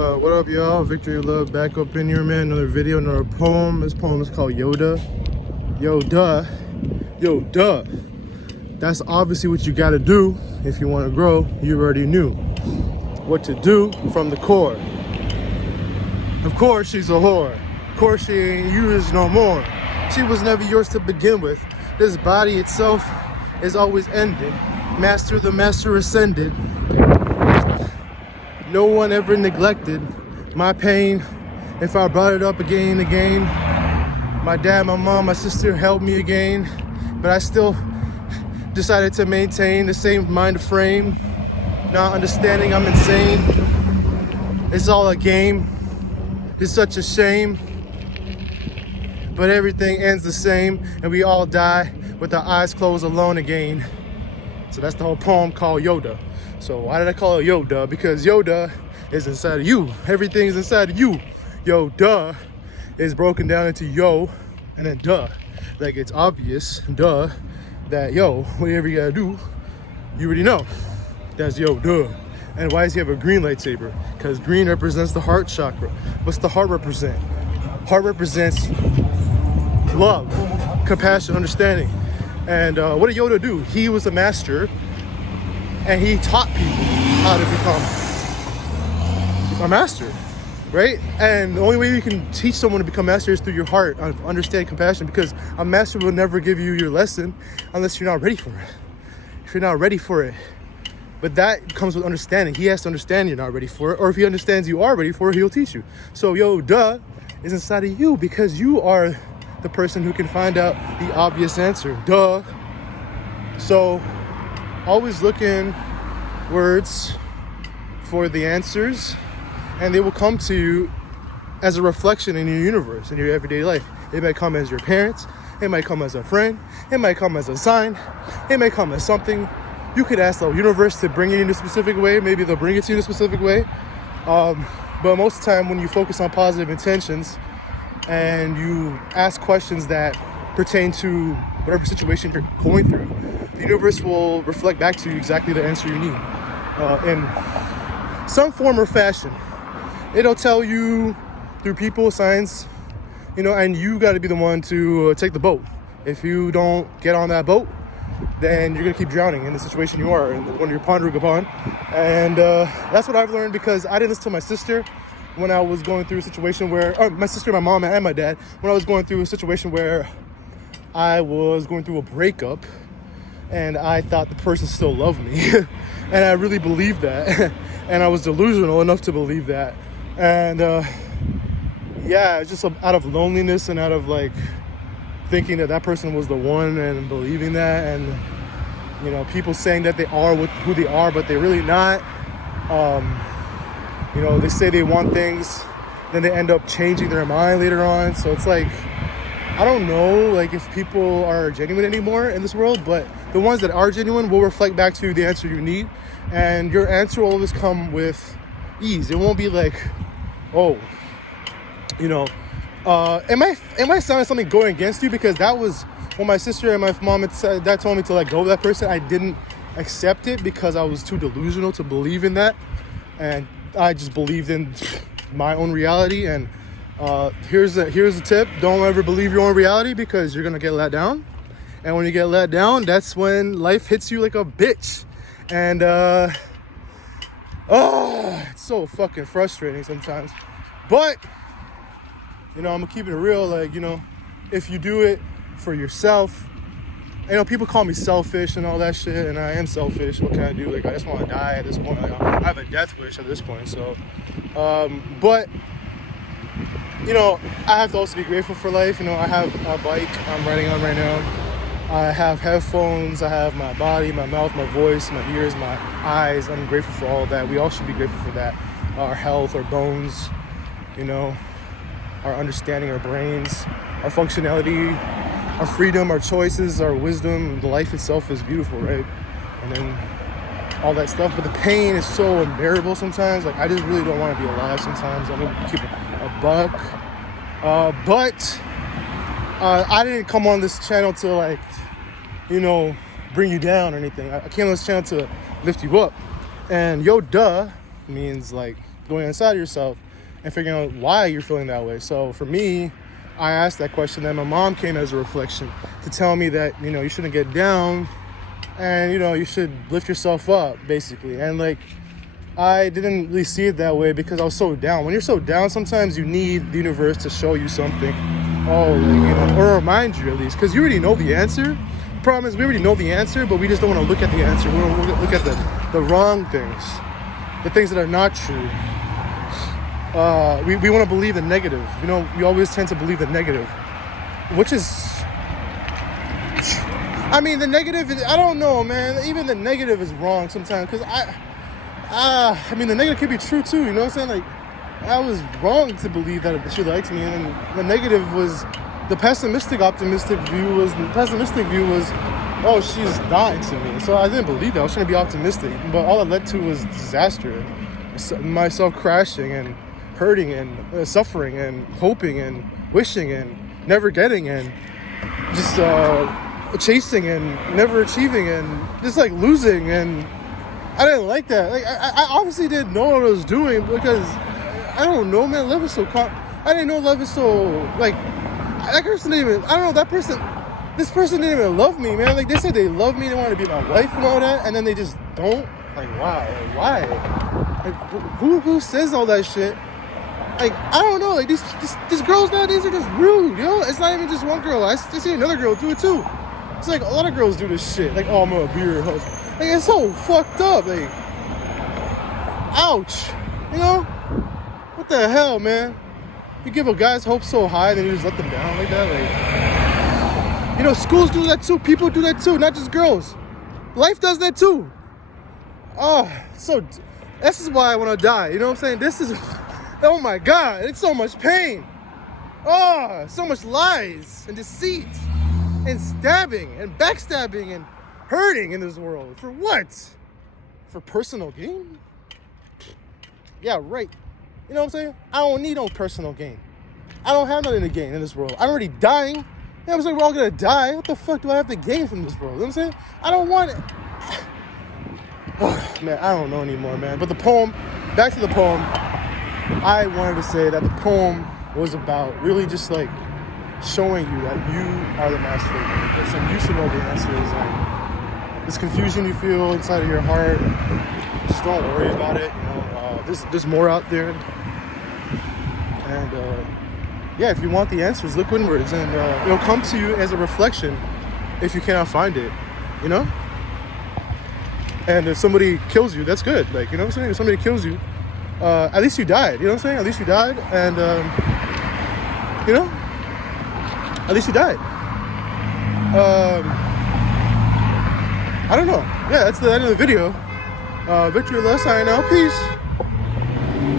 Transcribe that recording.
What up, y'all? Victory Love back up in here, man. Another video, another poem. This poem is called Yoda. Yoda. Yoda. That's obviously what you gotta do if you want to grow. You already knew what to do from the core. Of course, she's a whore. Of course, she ain't yours no more. She was never yours to begin with. This body itself is always ended. Master the master ascended. No one ever neglected my pain. If I brought it up again and again, my dad, my mom, my sister helped me again, but I still decided to maintain the same mind frame, not understanding I'm insane. It's all a game. It's such a shame, but everything ends the same, and we all die with our eyes closed alone again. So that's the whole poem called Yoda. So why did I call it Yoda? Because Yoda is inside of you. Everything is inside of you. Yoda is broken down into yo and then duh. Like, it's obvious, duh, that yo, whatever you gotta do, you already know. That's Yoda. And why does he have a green lightsaber? Because green represents the heart chakra. What's the heart represent? Heart represents love, compassion, understanding. And what did Yoda do? He was a master, and he taught people how to become a master, right? And the only way you can teach someone to become master is through your heart, understand compassion, because a master will never give you your lesson unless you're not ready for it. If you're not ready for it. But that comes with understanding. He has to understand you're not ready for it, or if he understands you are ready for it, he'll teach you. So Yoda is inside of you because you are the person who can find out the obvious answer. Duh. So always look in words for the answers, and they will come to you as a reflection in your universe, in your everyday life. It might come as your parents, it might come as a friend, it might come as a sign, it may come as something. You could ask the universe to bring it in a specific way. Maybe they'll bring it to you in a specific way. But most of the time when you focus on positive intentions and you ask questions that pertain to whatever situation you're going through, the universe will reflect back to you exactly the answer you need in some form or fashion. It'll tell you through people, signs, and you got to be the one to take the boat. If you don't get on that boat, then you're going to keep drowning in the situation you are and when you're pondering upon. And that's what I've learned, because I didn't listen to my sister when I was going through a situation where, my sister, my mom, and my dad, when I was going through a situation where I was going through a breakup and I thought the person still loved me. And I really believed that. And I was delusional enough to believe that. And it's just out of loneliness and out of thinking that person was the one and believing that, and people saying that they are who they are, but they're really not. They say they want things, then they end up changing their mind later on. So it's I don't know if people are genuine anymore in this world, but the ones that are genuine will reflect back to you the answer you need, and your answer will always come with ease. It won't be am I sounding something going against you? Because that was when my sister and my mom had said, that told me to let go of that person. I didn't accept it because I was too delusional to believe in that, and I just believed in my own reality. And here's a tip: don't ever believe your own reality, because you're gonna get let down. And when you get let down, that's when life hits you like a bitch. And it's so fucking frustrating sometimes. But I'm gonna keep it real. If you do it for yourself, people call me selfish and all that shit, and I am selfish. What can I do? I just want to die at this point. I have a death wish at this point. So, but I have to also be grateful for life. I have a bike I'm riding on right now. I have headphones. I have my body, my mouth, my voice, my ears, my eyes. I'm grateful for all of that. We all should be grateful for that. Our health, our bones, our understanding, our brains, our functionality, our freedom, our choices, our wisdom. The life itself is beautiful, right? And then all that stuff. But the pain is so unbearable sometimes. I just really don't want to be alive sometimes. I'm going to keep a buck. But I didn't come on this channel to bring you down or anything. I came on this channel to lift you up. And Yoda means going inside of yourself and figuring out why you're feeling that way. So for me, I asked that question, and my mom came as a reflection to tell me that, you shouldn't get down, and, you should lift yourself up, basically. And, like, I didn't really see it that way because I was so down. When you're so down, sometimes you need the universe to show you something. Or remind you, at least, because you already know the answer. The problem is we already know the answer, but we just don't want to look at the answer. We want to look at the wrong things, the things that are not true. We want to believe the negative. We always tend to believe the negative, which is... I mean, the negative is, I don't know, man. Even the negative is wrong sometimes, because the negative could be true too, you know what I'm saying? Like, I was wrong to believe that she likes me, and then the negative was, the pessimistic view was, oh, she's not into me. So I didn't believe that. I was trying to be optimistic, but all it led to was disaster. Myself crashing and hurting and suffering and hoping and wishing and never getting and just chasing and never achieving and just like losing. And I didn't like that. Like, I obviously didn't know what I was doing, because I don't know, man. Love is so I didn't know love is so, like, that person didn't even, I don't know, this person didn't even love me, man. Like, they said they love me, they want to be my wife and all that, and then they just don't. Like, wow, like, why? Like, who says all that shit? Like, I don't know. Like, these girls nowadays are just rude, It's not even just one girl. I see another girl do it too. It's like a lot of girls do this shit. Like, oh, I'm gonna be your husband. Like, it's so fucked up. Like, ouch. What the hell, man? You give a guy's hopes so high, then you just let them down like that. Like, schools do that too. People do that too. Not just girls. Life does that too. Oh, this is why I want to die. You know what I'm saying? This is, oh my God, it's so much pain. Oh, so much lies and deceit and stabbing and backstabbing and hurting in this world. For what? For personal gain? Yeah, right. You know what I'm saying? I don't need no personal gain. I don't have nothing to gain in this world. I'm already dying. You know what I'm saying? We're all gonna die. What the fuck do I have to gain from this world? You know what I'm saying? I don't want it. Oh, man, I don't know anymore, man. But the poem, back to the poem, I wanted to say that the poem was about really just like showing you that you are the master of the universe, and you should know the answers. And this confusion you feel inside of your heart, just don't worry about it. There's more out there. And if you want the answers, look inwards, and it'll come to you as a reflection if you cannot find it, And if somebody kills you, that's good. Like, you know what I'm saying? If somebody kills you, at least you died. You know what I'm saying? At least you died, and at least you died. I don't know. Yeah, that's the end of the video. Victory, less, I know. Peace.